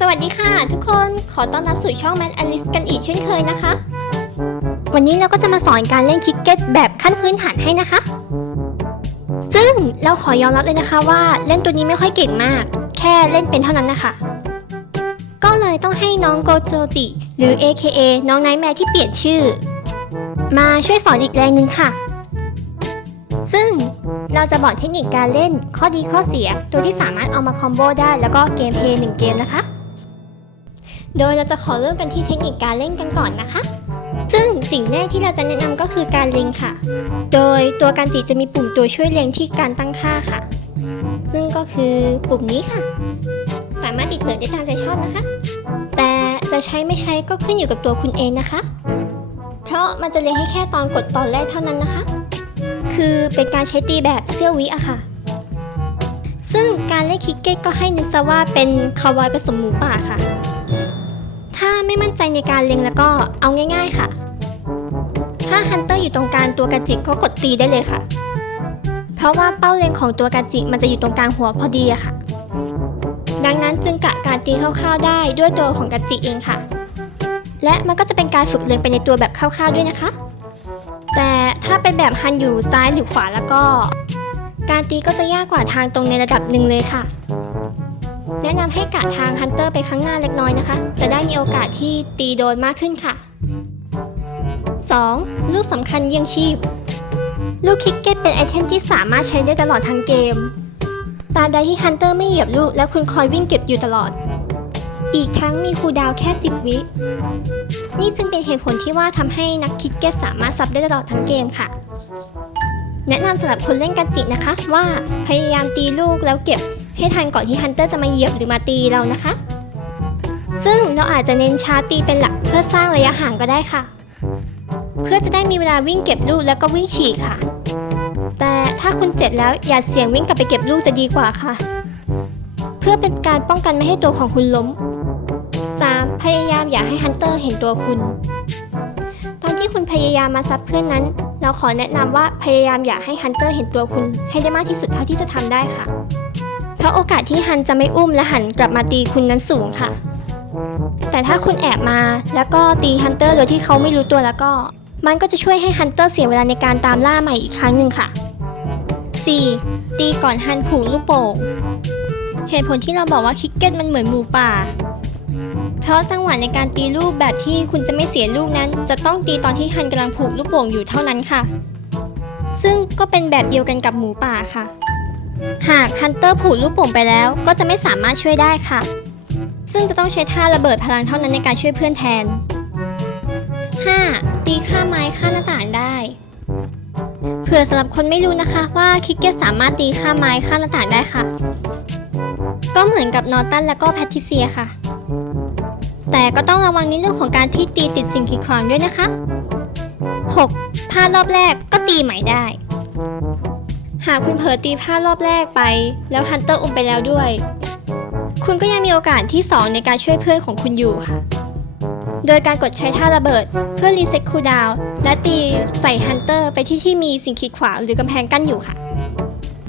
สวัสดีค่ะ ทุกคนขอต้อนรับสู่ช่อง Man Alice กันอีกเช่นเคยนะคะ วันนี้เราก็จะมาสอนการเล่นคริกเก็ตแบบขั้นพื้นฐานให้นะคะ ซึ่งเราขอยอมรับเลยนะคะว่าเล่นตัวนี้ไม่ค่อยเก่งมาก แค่เล่นเป็นเท่านั้นนะคะก็เลยต้องให้น้องโกโจจิ หรือ AKA น้องไนท์แมร์ที่เปลี่ยนชื่อ มาช่วยสอนอีกแรงหนึ่งค่ะ ซึ่งเราจะบอกเทคนิคการเล่นข้อดีข้อเสีย ตัวที่สามารถเอามาคอมโบได้แล้วก็เกมเพลย์หนึ่งเกมนะคะ โดยเราจะขอเริ่มกันที่เทคนิคการเล่นกันก่อนนะคะ ซึ่งสิ่งแรกที่เราจะแนะนำก็คือการเล็งค่ะ โดยตัวการจีจะมีปุ่มตัวช่วยเล็งที่การตั้งค่าค่ะ ซึ่งก็คือปุ่มนี้ค่ะ สามารถปิดเปิดได้ตามใจชอบนะคะ แต่จะใช้ไม่ใช้ก็ขึ้นอยู่กับตัวคุณเองนะคะ เพราะมันจะเล็งให้แค่ตอนกดตอนแรกเท่านั้นนะคะ คือเป็นการใช้ตีแบบเซี่ยววิอะค่ะซึ่งการเล่นคิกเก็ตก็ให้นึกซะว่าเป็นคาวบอยผสมหมูป่าค่ะ ไม่มั่นใจในการเล็งแล้วก็เอาง่ายๆค่ะ ถ้าฮันเตอร์อยู่ตรงกลางตัวกระจิก็กดตีได้เลยค่ะ เพราะว่าเป้าเล็งของตัวกระจิมันจะอยู่ตรงกลางหัวพอดีอะค่ะ ดังนั้นจึงกะการตีคร่าวๆได้ด้วยตัวของกระจิเองค่ะ และมันก็จะเป็นการฝึกเล็งไปในตัวแบบคร่าวๆด้วยนะคะ แต่ถ้าเป็นแบบฮันอยู่ซ้ายหรือขวาแล้วก็ การตีก็จะยากกว่าทางตรงในระดับหนึ่งเลยค่ะ แนะนำให้กะทางฮันเตอร์ไปข้างหน้าเล็กน้อยนะคะ จะได้มีโอกาสที่ตีโดนมากขึ้นค่ะ 2. ลูกสำคัญเยี่ยงชีพ ลูกคิกเก็ตเป็นไอเทมที่สามารถใช้ได้ตลอดทั้งเกม ตราบใดที่ฮันเตอร์ไม่เหยียบลูกและคุณคอยวิ่งเก็บอยู่ตลอด อีกทั้งมีคูดาวแค่ 10 วิ นี่จึงเป็นเหตุผลที่ว่าทำให้นักคิกเก็ตสามารถซับได้ตลอดทั้งเกมค่ะ แนะนำสำหรับคนเล่นกันจินะคะว่าพยายามตีลูกแล้วเก็บ ให้ทันก่อนที่ฮันเตอร์จะมาเหยียบหรือมาตีเรานะคะ ซึ่งเราอาจจะเน้นชาร์จตีเป็นหลักเพื่อสร้างระยะห่างก็ได้ค่ะ เพื่อจะได้มีเวลาวิ่งเก็บลูกแล้วก็วิ่งฉีกค่ะ แต่ถ้าคุณเจ็บแล้วอย่าเสี่ยงวิ่งกลับไปเก็บลูกจะดีกว่าค่ะ เพื่อเป็นการป้องกันไม่ให้ตัวของคุณล้ม 3. พยายามอย่าให้ฮันเตอร์เห็นตัวคุณ ตอนที่คุณพยายามมาซับเพื่อนนั้น เราขอแนะนำว่าพยายามอย่าให้ฮันเตอร์เห็นตัวคุณให้ได้มากที่สุดเท่าที่จะทำได้ค่ะ ราะโอกาสที่ฮันจะไม่อุ้มและหันกลับมาตีคุณนั้นสูงค่ะ แต่ถ้าคุณแอบมาแล้วก็ตีฮันเตอร์โดยที่เขาไม่รู้ตัวแล้วก็ มันก็จะช่วยให้ฮันเตอร์เสียเวลาในการตามล่าใหม่อีกครั้งหนึ่งค่ะ 4. ตีก่อนฮันผูกลูกโป่งเหตุผลที่เราบอกว่าคิกเก็ตมันเหมือนหมูป่า เพราะจังหวะในการตีลูกแบบที่คุณจะไม่เสียลูกนั้น จะต้องตีตอนที่ฮันกำลังผูกลูกโป่งอยู่เท่านั้นค่ะ ซึ่งก็เป็นแบบเดียวกันกับหมูป่าค่ะ หากฮันเตอร์ผูกลูกโป่งไปแล้ว ก็จะไม่สามารถช่วยได้ค่ะ ซึ่งจะต้องใช้ท่าระเบิดพลังเท่านั้นในการช่วยเพื่อนแทน 5. ตีข้าไม้ข้าหน้าต่างได้ เผื่อสำหรับคนไม่รู้นะคะว่าคิกเก็ตสามารถตีข้าไม้ข้าหน้าต่างได้ค่ะ ก็เหมือนกับนอร์ตันและก็แพทริเซียค่ะ แต่ก็ต้องระวังในเรื่องของการที่ตีติดสิ่งกีดขวางด้วยนะคะ 6. พลาดรอบแรกก็ตีใหม่ได้ หากคุณเผลอตีพลาดรอบแรกไป แล้วฮันเตอร์อุ้มไปแล้วด้วย คุณก็ยังมีโอกาสที่ 2 ในการช่วยเพื่อนของคุณอยู่ค่ะ โดยการกดใช้ท่าระเบิด เพื่อรีเซ็ตคูลดาวน์และตีใส่ฮันเตอร์ไปที่ที่มีสิ่งขีดขวางหรือกำแพงกั้นอยู่ค่ะ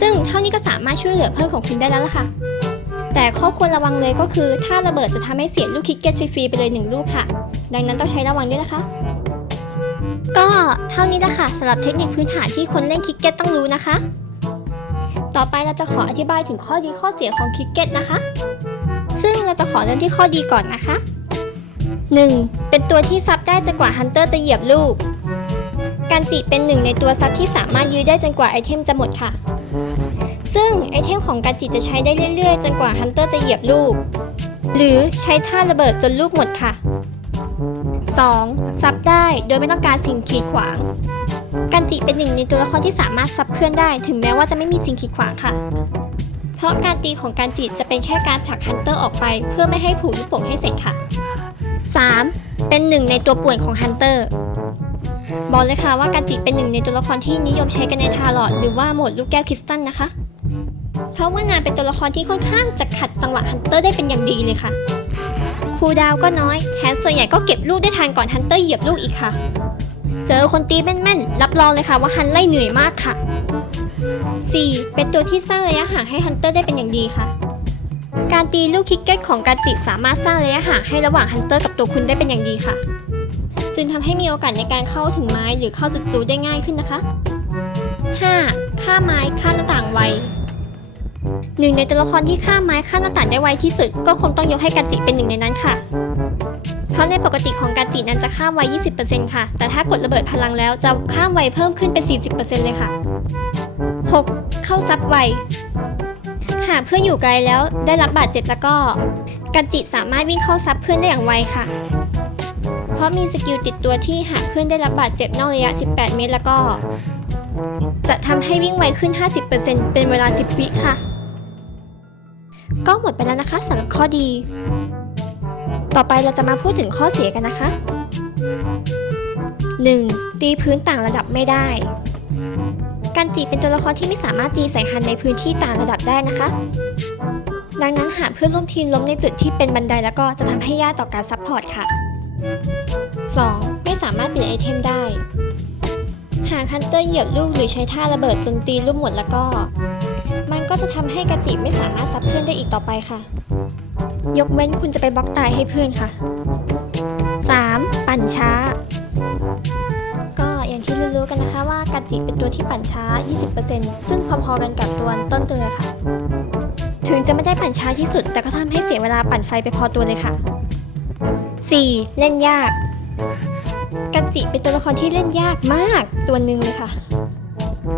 ซึ่งเท่านี้ก็สามารถช่วยเหลือเพื่อนของคุณได้แล้วล่ะค่ะ แต่ข้อควรระวังเลยก็คือ ถ้าระเบิดจะทำให้เสียลูกคิกเก็ตฟรีๆไปเลยหนึ่งลูกค่ะ ดังนั้นต้องใช้ระวังด้วยนะคะ ก็เท่านี้แหละค่ะสำหรับเทคนิคพื้นฐานที่คนเล่นคิกเก็ตต้องรู้นะคะ ต่อไปเราจะขออธิบายถึงข้อดีข้อเสียของคิกเก็ตนะคะ ซึ่งเราจะขอเริ่มที่ข้อดีก่อนนะคะ 1. เป็นตัวที่ซับได้จนกว่าฮันเตอร์จะเหยียบลูก การจิเป็นหนึ่งในตัวซับที่สามารถยื้อได้จนกว่าไอเทมจะหมดค่ะ ซึ่งไอเทมของการจิจะใช้ได้เรื่อยๆ จนกว่าฮันเตอร์จะเหยียบลูก หรือใช้ท่าระเบิดจนลูกหมดค่ะ 2. ซับได้โดยไม่ต้องการสิ่งขีดขวาง กันจิเป็นหนึ่งในตัวละครที่สามารถซับเพื่อนได้ ถึงแม้ว่าจะไม่มีสิ่งขีดขวางค่ะ เพราะการตีของการจิจะเป็นแค่การผลักฮันเตอร์ออกไป เพื่อไม่ให้ผูกลูกโป่งให้เสร็จค่ะ 3. เป็นหนึ่งในตัวป่วนของฮันเตอร์บอกเลยค่ะว่าการจิเป็นหนึ่งในตัวละครที่นิยมใช้กันในทารอดหรือว่าโหมดลูกแก้วคริสตัลนะคะ เพราะว่านางเป็นตัวละครที่ค่อนข้างจะขัดจังหวะฮันเตอร์ได้เป็นอย่างดีเลยค่ะ คูลดาวก็น้อย แถมส่วนใหญ่ก็เก็บลูกได้ทันก่อนฮันเตอร์เหยียบลูกอีกค่ะ เจอคนตีแม่นๆ รับรองเลยค่ะว่าฮันไล่เหนื่อยมากค่ะ 4. เป็นตัวที่สร้างระยะห่างให้ฮันเตอร์ได้เป็นอย่างดีค่ะ การตีลูกคิกเก็ตของกาจิสามารถสร้างระยะห่างให้ระหว่างฮันเตอร์กับตัวคุณได้เป็นอย่างดีค่ะ จึงทำให้มีโอกาสในการเข้าถึงไม้หรือเข้าจุดจูได้ง่ายขึ้นนะคะ 5. ฆ่าไม้ฆ่าหน้าต่างไว หนึ่งในตัวละครที่ฆ่ามไม้ฆ่ามหน้าต่างได้ไวที่สุด ก็คงต้องยกให้กาจิเป็นหนึ่งในนั้นค่ะ เพราะในปกติของกาจินั้นจะฆ่ามไว 20%ค่ะ แต่ถ้ากดระเบิดพลังแล้วจะฆ่ามไวเพิ่มขึ้นเป็น 40%เลยค่ะ 6. เข้าซับไว หากเพื่อนอยู่ไกลแล้วได้รับบาดเจ็บแล้วก็กันจิสามารถวิ่งเข้าซับเพื่อนได้อย่างไวค่ะ เพราะมีสกิลติดตัวที่หากเพื่อนได้รับบาดเจ็บนอกระยะ 18 เมตรแล้วก็ จะทำให้วิ่งไวขึ้น 50%เป็นเวลา 10 วิค่ะ ก็หมดไปแล้วนะคะสำหรับข้อดี ต่อไปเราจะมาพูดถึงข้อเสียกันนะคะ 1. ตีพื้นต่างระดับไม่ได้กันจิเป็นตัวละครที่ไม่สามารถตีใส่ฮันในพื้นที่ต่างระดับได้นะคะ ดังนั้นหากเพื่อนร่วมทีมล้มในจุดที่เป็นบันไดแล้วก็จะทำให้ยากต่อการซัพพอร์ตค่ะ 2. ไม่สามารถเปลี่ยนไอเทมได้ หากฮันเตอร์เหยียบลูกหรือใช้ท่าระเบิดจนตีลูกหมดแล้วก็ มันก็จะทำให้กาจิไม่สามารถซับเพื่อนได้อีกต่อไปค่ะ ยกเว้นคุณจะไปบล็อกตายให้เพื่อนค่ะ 3. ปั่นช้า ก็อย่างที่รู้ๆกันนะคะว่ากาจิเป็นตัวที่ปั่นช้า 20%ซึ่งพอๆกันกับตัวต้นเตือค่ะ ถึงจะไม่ได้ปั่นช้าที่สุด แต่ก็ทำให้เสียเวลาปั่นไฟไปพอตัวเลยค่ะ 4. เล่นยากกาจิเป็นตัวละครที่เล่นยากมากตัวหนึ่งเลยค่ะ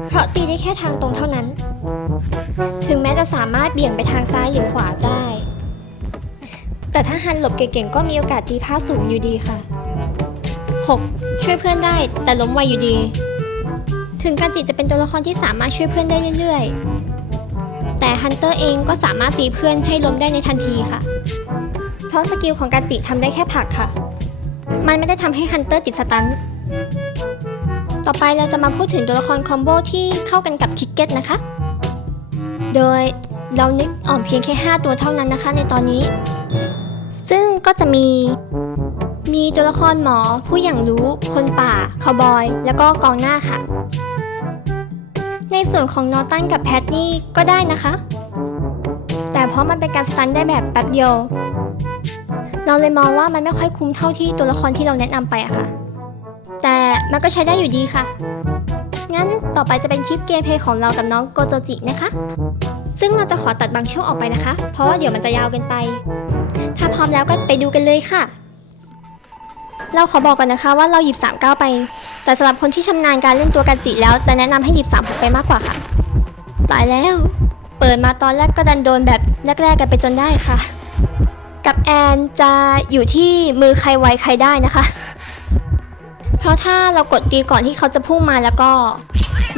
เพราะตีได้แค่ทางตรงเท่านั้น ถึงแม้จะสามารถเบี่ยงไปทางซ้ายหรือขวาได้ แต่ถ้าฮันหลบเก่งๆ ก็มีโอกาสตีพลาดสูงอยู่ดีค่ะ 6. ช่วยเพื่อนได้แต่ล้มไวอยู่ดี ถึงกันจิจะเป็นตัวละครที่สามารถช่วยเพื่อนได้เรื่อยๆ แต่ฮันเตอร์เองก็สามารถตีเพื่อนให้ล้มได้ในทันทีค่ะ เพราะสกิลของกันจิทำได้แค่ผลักค่ะ มันไม่ได้ทำให้ฮันเตอร์ติดสตัน ต่อไปเราจะมาพูดถึงตัวละครคอมโบที่เข้ากันกับคิกเก็ตนะคะ โดยเรานึกออกเพียงแค่ 5 ตัวเท่านั้นนะคะในตอนนี้ ซึ่งก็จะมี มีตัวละครหมอผู้อย่างรู้ คนป่าคาวบอย แล้วก็กองหน้าค่ะ ในส่วนของนอตันกับแพทนี่ก็ได้นะคะ แต่เพราะมันเป็นการสตันได้แบบแป๊บเดียว เราเลยมองว่ามันไม่ค่อยคุ้มเท่าที่ตัวละครที่เราแนะนำไปอะค่ะ แต่มันก็ใช้ได้อยู่ดีค่ะ งั้นต่อไปจะเป็นคลิปเกมเพย์ของเรากับน้องโกโจจินะคะ ซึ่งเราจะขอตัดบางช่วงออกไปนะคะ เพราะว่าเดี๋ยวมันจะยาวเกินไป ถ้าพร้อมแล้วก็ไปดูกันเลยค่ะ เราขอบอกก่อนนะคะว่าเราหยิบ 39 ไป แต่สำหรับคนที่ชำนาญการเล่นตัวกันจิแล้วจะแนะนำให้หยิบ36ไปมากกว่าค่ะ ตายแล้ว เปิดมาตอนแรกก็ดันโดนแบบแรกๆกันไปจนได้ค่ะ กับแอนจะอยู่ที่มือใครไวใครได้นะคะ เพราะถ้าเรากดตีก่อนที่เขาจะพุ่งมาแล้วก็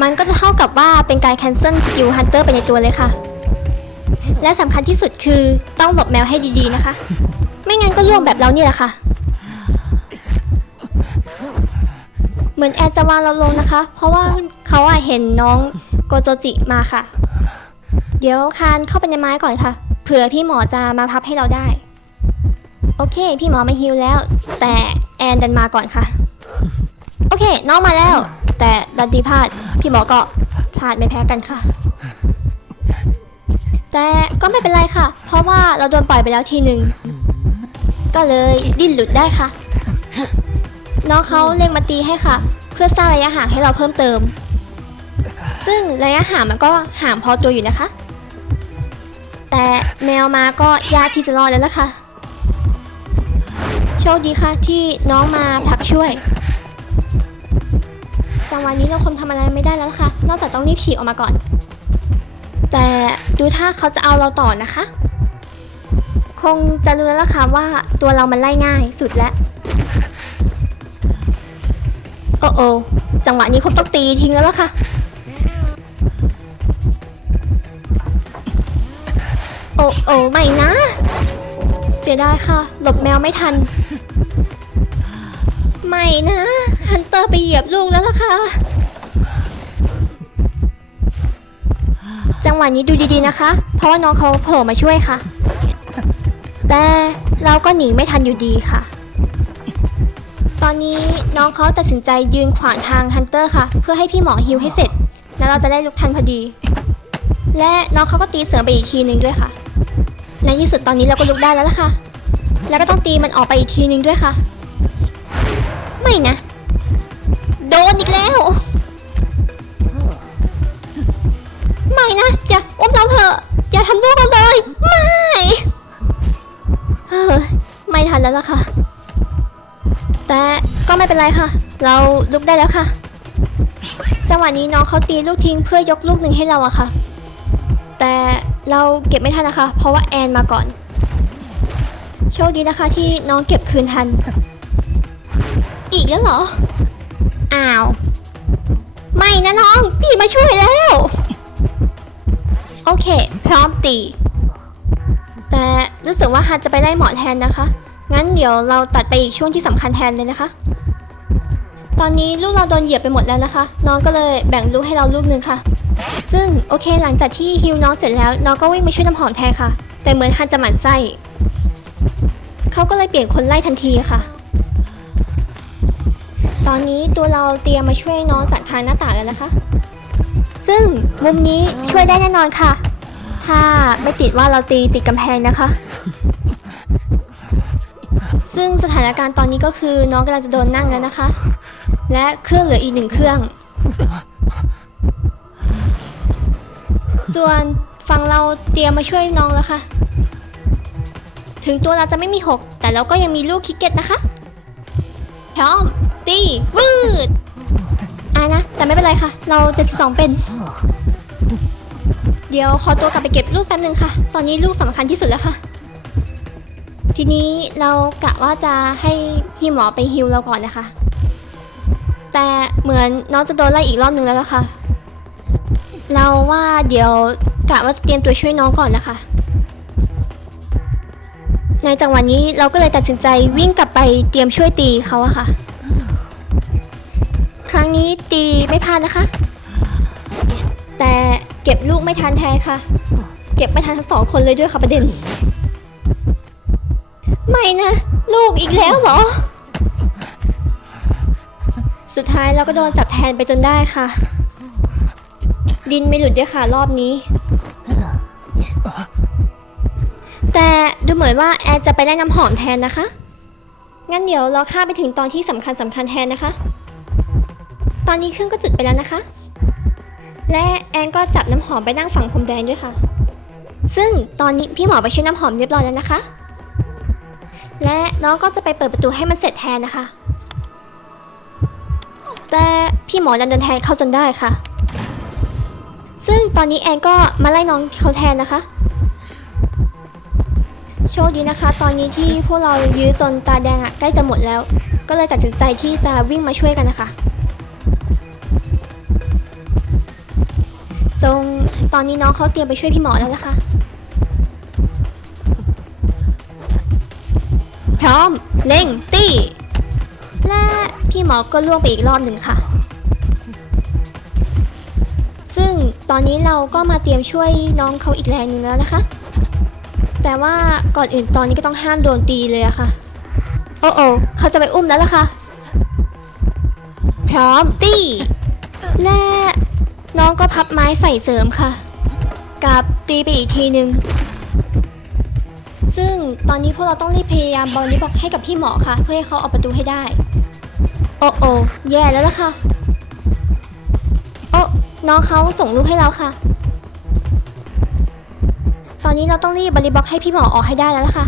มันก็จะเท่ากับว่าเป็นการ cancel skill hunter ไปในตัวเลยค่ะ และสำคัญที่สุดคือต้องหลบแมวให้ดีๆนะคะ ไม่งั้นก็ล่วงแบบเราเนี่ยแหละค่ะ เหมือนแอนจะวางเราลงนะคะ เพราะว่าเขาอะเห็นน้องโกโจจิมาค่ะ เดี๋ยวคานเข้าไปในไม้ก่อนค่ะ เผื่อพี่หมอจะมาพับให้เราได้ โอเค พี่หมอมาฮิวแล้ว แต่แอนดันมาก่อนค่ะ โอเค น้องมาแล้ว แต่ดันตีพลาด พี่หมอก็พลาดไม่แพ้กันค่ะ แต่ก็ไม่เป็นไรค่ะ เพราะว่าเราโดนปล่อยไปแล้วทีหนึ่งก็เลยดิ้นหลุดได้ค่ะ น้องเขาเล็งมาตีให้ค่ะ เพื่อสร้างระยะห่างให้เราเพิ่มเติม ซึ่งระยะห่างมันก็ห่างพอตัวอยู่นะคะ แต่แมวมาก็ยากที่จะรอดแล้วล่ะค่ะโชคดีค่ะที่น้องมาพักช่วย จังหวะนี้เราคงทำอะไรไม่ได้แล้วล่ะค่ะ นอกจากต้องรีบฉีกออกมาก่อน แต่ดูท่าเขาจะเอาเราต่อนะคะ คงจะรู้แล้วค่ะว่าตัวเรามันไล่ง่ายสุดแล้ว โอ้โอจังหวะนี้คงต้องตีทิ้งแล้วล่ะค่ะ โอ้โอไม่นะ เสียดายค่ะ หลบแมวไม่ทัน ไม่นะ ฮันเตอร์ไปเหยียบลูกแล้วล่ะค่ะ จังหวะนี้ดูดีๆนะคะ เพราะว่าน้องเขาโผล่มาช่วยค่ะ แต่เราก็หนีไม่ทันอยู่ดีค่ะ ตอนนี้น้องเขาตัดสินใจยืนขวางทางฮันเตอร์ค่ะ เพื่อให้พี่หมอฮิวให้เสร็จ แล้วเราจะได้ลุกทันพอดี และน้องเขาก็ตีเสริมไปอีกทีหนึ่งด้วยค่ะ ในที่สุดตอนนี้เราก็ลุกได้แล้วล่ะค่ะ แล้วก็ต้องตีมันออกไปอีกทีนึงด้วยค่ะ ไม่นะ ดนอีกแล้ว ไม่นะ อย่าอุ้มเราเถอะ อย่าทำลูกเราเลย ไม่เออไม่ทันแล้วล่ะค่ะ แต่ก็ไม่เป็นไรค่ะ เราลุกได้แล้วค่ะ จังหวะนี้น้องเขาตีลูกทิ้งเพื่อยกลูกหนึ่งให้เราอะค่ะ แต่เราเก็บไม่ทันนะคะ เพราะว่าแอนมาก่อน โชคดีนะคะที่น้องเก็บคืนทัน อีกแล้วเหรอ อ้าว ไม่นะน้อง พี่มาช่วยแล้ว โอเค พร้อมตี แต่รู้สึกว่าฮันจะไปไล่หมอแทนนะคะ งั้นเดี๋ยวเราตัดไปอีกช่วงที่สำคัญแทนเลยนะคะ ตอนนี้ลูกเราโดนเหยียบไปหมดแล้วนะคะ น้องก็เลยแบ่งลูกให้เราลูกหนึ่งค่ะ ซึ่งโอเคหลังจากที่ฮิวน้องเสร็จแล้ว น้องก็วิ่งไปช่วยน้ำหอมแทนค่ะ แต่เหมือนฮันจะหมั่นไส้เขาก็เลยเปลี่ยนคนไล่ทันทีค่ะ ตอนนี้ตัวเราเตรียมมาช่วยน้องจากทางหน้าต่างแล้วนะคะ ซึ่งมุมนี้ช่วยได้แน่นอนค่ะ ถ้าไม่ติดว่าเราตีติดกำแพงนะคะ ซึ่งสถานการณ์ตอนนี้ก็คือน้องกำลังจะโดนนั่งแล้วนะคะ และเครื่องเหลืออีกหนึ่งเครื่อง ส่วนฝั่งเราเตรียมมาช่วยน้องแล้วค่ะ ถึงตัวเราจะไม่มีหกแต่เราก็ยังมีลูกคิกเก็ตนะคะพร้อม ตีวืดอายนะ แต่ไม่เป็นไรค่ะ เรา 72 เป็น เดี๋ยวขอตัวกลับไปเก็บลูกแป๊บนึงค่ะ ตอนนี้ลูกสำคัญที่สุดแล้วค่ะ ทีนี้เรากะว่าจะให้พี่หมอไปฮิวเราก่อนนะคะ แต่เหมือนน้องจะโดนไล่อีกรอบนึงแล้วล่ะค่ะ เราว่าเดี๋ยวกะว่าจะเตรียมตัวช่วยน้องก่อนนะคะในจังหวะนี้เราก็เลยตัดสินใจวิ่งกลับไปเตรียมช่วยตีเขาอะค่ะ นี้ตีไม่พลาดนะคะ แต่เก็บลูกไม่ทันแทนค่ะ เก็บไม่ทันทั้งสองคนเลยด้วยค่ะประเด็น ไม่นะ ลูกอีกแล้วเหรอ สุดท้ายเราก็โดนจับแทนไปจนได้ค่ะ ดินไม่หลุดด้วยค่ะรอบนี้ แต่ดูเหมือนว่าแอดจะไปได้น้ำหอมแทนนะคะงั้นเดี๋ยวเราข้าไปถึงตอนที่สำคัญสำคัญแทนนะคะ ตอนนี้เครื่องก็จุดไปแล้วนะคะ และแอนก็จับน้ำหอมไปนั่งฝั่งพรมแดงด้วยค่ะ ซึ่งตอนนี้พี่หมอไปช่วยน้ำหอมเรียบร้อยแล้วนะคะ และน้องก็จะไปเปิดประตูให้มันเสร็จแทนนะคะ แต่พี่หมอดันเดินแทนเข้าจนได้ค่ะ ซึ่งตอนนี้แอนก็มาไล่น้องเขาแทนนะคะโชคดีนะคะ ตอนนี้ที่พวกเรายื้อจนตาแดงอะใกล้จะหมดแล้ว ก็เลยตัดสินใจที่จะวิ่งมาช่วยกันนะคะ จงตอนนี้น้องเขาเตรียมไปช่วยพี่หมอแล้วนะคะพร้อมเล่งตี้ และพี่หมอก็ล่วงไปอีกรอบหนึ่งค่ะ ซึ่งตอนนี้เราก็มาเตรียมช่วยน้องเขาอีกแรงหนึ่งแล้วนะคะ แต่ว่าก่อนอื่นตอนนี้ก็ต้องห้ามโดนตีเลยอะค่ะ โอ้โอเขาจะไปอุ้มแล้วล่ะค่ะ พร้อมตีและ น้องก็พับไม้ใส่เสริมค่ะ กับตีไปอีกทีหนึ่งซึ่งตอนนี้พวกเราต้องรีบพยายามบอลนี้บอกให้กับพี่หมอค่ะ เพื่อให้เขาออกประตูให้ได้ โอ้โอ้แย่แล้วล่ะค่ะ โอ้น้องเขาส่งรูปให้เราค่ะ ตอนนี้เราต้องรีบบริบล็อกให้พี่หมอออกให้ได้แล้วล่ะค่ะ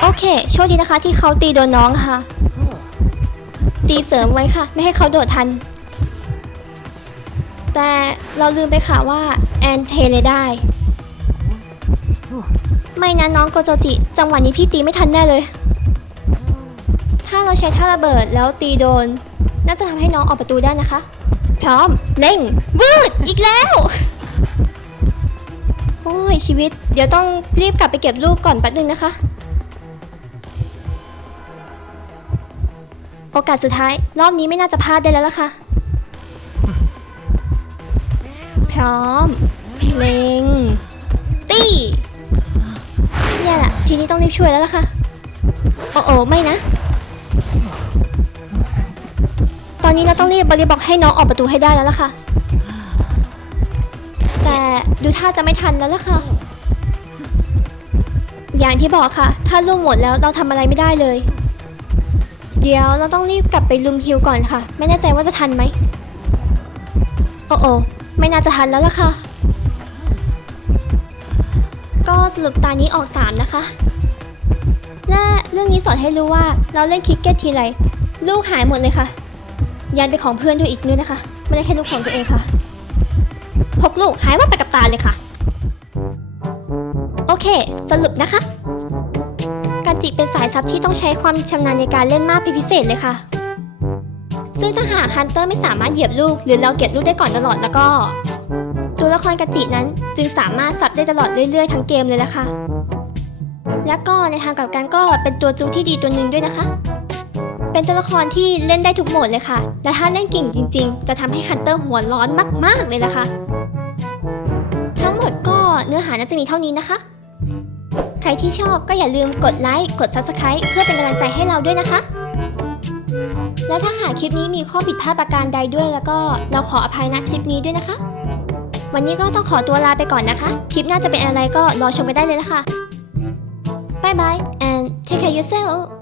โอเค โชคดีนะคะที่เขาตีโดนน้องค่ะ ตีเสริมไว้ค่ะ ไม่ให้เขาโดดทัน แต่เราลืมไปค่ะว่าแอนเทเลยได้ ไม่นะน้องโกโจจิ จังหวะนี้พี่ตีไม่ทันแน่เลย ถ้าเราใช้ท่าระเบิดแล้วตีโดน น่าจะทำให้น้องออกประตูได้นะคะ พร้อมเร่งวืดอีกแล้วโอ้ยชีวิต เดี๋ยวต้องรีบกลับไปเก็บลูกก่อนแป๊บนึงนะคะ โอกาสสุดท้าย รอบนี้ไม่น่าจะพลาดได้แล้วล่ะค่ะ พร้อม เล็ง ตีแย่ละทีนี้ต้องรีบช่วยแล้วล่ะค่ะ โอ้โอไม่นะ ตอนนี้เราต้องรีบบริบอกให้น้องออกประตูให้ได้แล้วล่ะค่ะ แต่ดูท่าจะไม่ทันแล้วล่ะค่ะ อย่างที่บอกค่ะ ถ้าลุมหมดแล้วเราทำอะไรไม่ได้เลย เดี๋ยวเราต้องรีบกลับไปลุมฮิวก่อนค่ะ ไม่แน่ใจว่าจะทันไหมโอ้โอ ไม่น่าจะทันแล้วล่ะค่ะ ก็สรุปตานี้ออก 3 นะคะ และเรื่องนี้สอนให้รู้ว่าเราเล่นคิกเก็ตทีไรลูกหายหมดเลยค่ะ ยันเป็นของเพื่อนด้วยอีกด้วยนะคะ ไม่ได้แค่ลูกของตัวเองค่ะพกลูกหายว่าไปกับตาเลยค่ะ โอเค สรุปนะคะ การจิเป็นสายซับที่ต้องใช้ความชำนาญในการเล่นมากเป็นพิเศษเลยค่ะ ซึ่งถ้าหากฮันเตอร์ไม่สามารถเหยียบลูก หรือเราเก็บลูกได้ก่อนตลอดแล้วก็ ตัวละครกจินั้นจึงสามารถซับได้ตลอดเรื่อยๆ ทั้งเกมเลยละค่ะ แล้วก็ในทางกลับกันก็เป็นตัวจูที่ดีตัวหนึ่งด้วยนะคะ เป็นตัวละครที่เล่นได้ทุกโหมดเลยค่ะ และถ้าเล่นเก่งจริง ๆ จะทำให้ฮันเตอร์หัวร้อนมากๆเลยละค่ะ ทั้งหมดก็เนื้อหาน่าจะมีเท่านี้นะคะ ใครที่ชอบก็อย่าลืมกดไลค์กด Subscribe เพื่อเป็นกำลังใจให้เราด้วยนะคะ และถ้าหากคลิปนี้มีข้อผิดพลาดประการใดด้วยแล้วก็เราขออภัยณคลิปนี้ด้วยนะคะ วันนี้ก็ต้องขอตัวลาไปก่อนนะคะ คลิปหน้าจะเป็นอะไรก็รอชมกันได้เลยละค่ะบายบาย and take care yourself